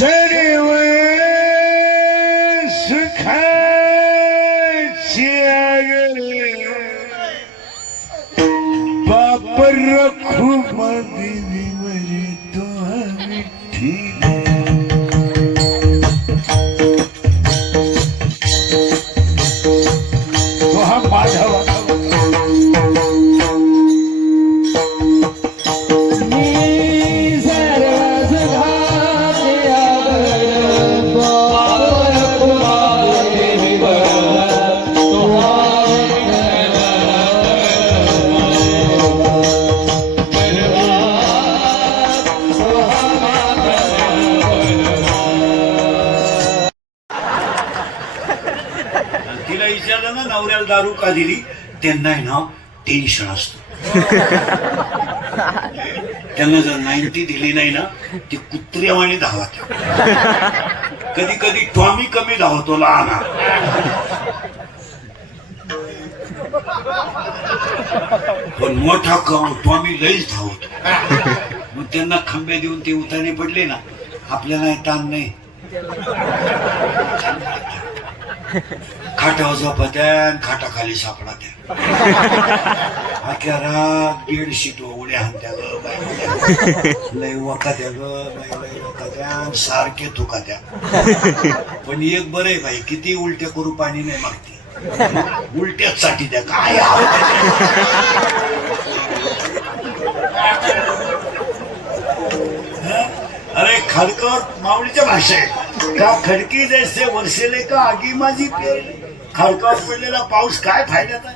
सर्व सुखाची आगले बाप रखू देवी मरी तो मिठी तो हा माधव तिला विचारलं ना नवऱ्याला दारू का दिली त्यांना आहे ना टेन्शन असतं त्यांना जर 90 दिली नाही ना ती कुत्र्यावाणी धावत कधी कधी टॉमी कमी धावतो लहान पण मोठा टॉमी लईच धावतो मग त्यांना खंबे देऊन ते उताने पडले ना आपल्याला ताण नाही खाटावर झोपत्या खाटाखाली सापडा त्या अख्या रात बेडशीट उड्या हाणत्या ग लय वकात्या ग लय वकात्या सारखे तुकात्या पण एक बरं आहे बाई किती उलट्या करू पाणी नाही मागते उलट्याच साठी द्या काय अरे खडकर माऊलीच्या भाषा आहे का खडकी जैसे वर्षेले का आगी माझी पेरली खडकावर पडलेला पाऊस काय फायद्याचा